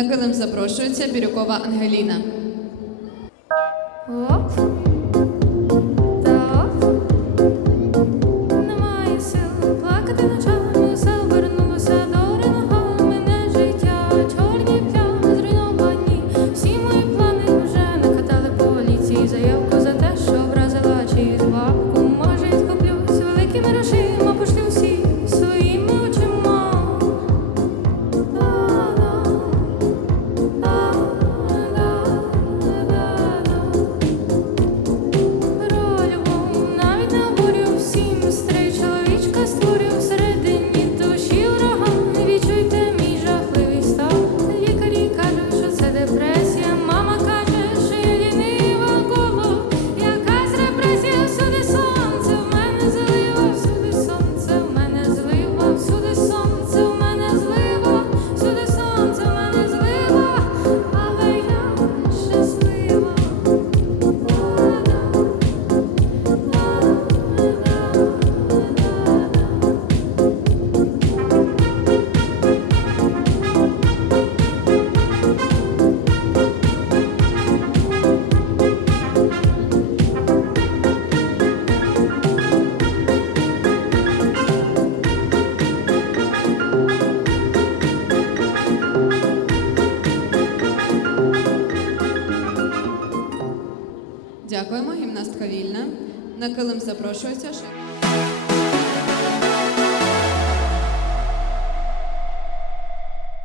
На килим запрошується Бірюкова Ангеліна. Оп. Та оп. Немає сил плакати ночами, все обернулося до ринога. Мене життя, чорні плями зруйновані. Всі мої плани вже накатали поліції. Заявку за те, що образила чиюсь бабку. Може, відкуплюсь великими грошима, Дякуємо, гімнастка вільна. На килим запрошується.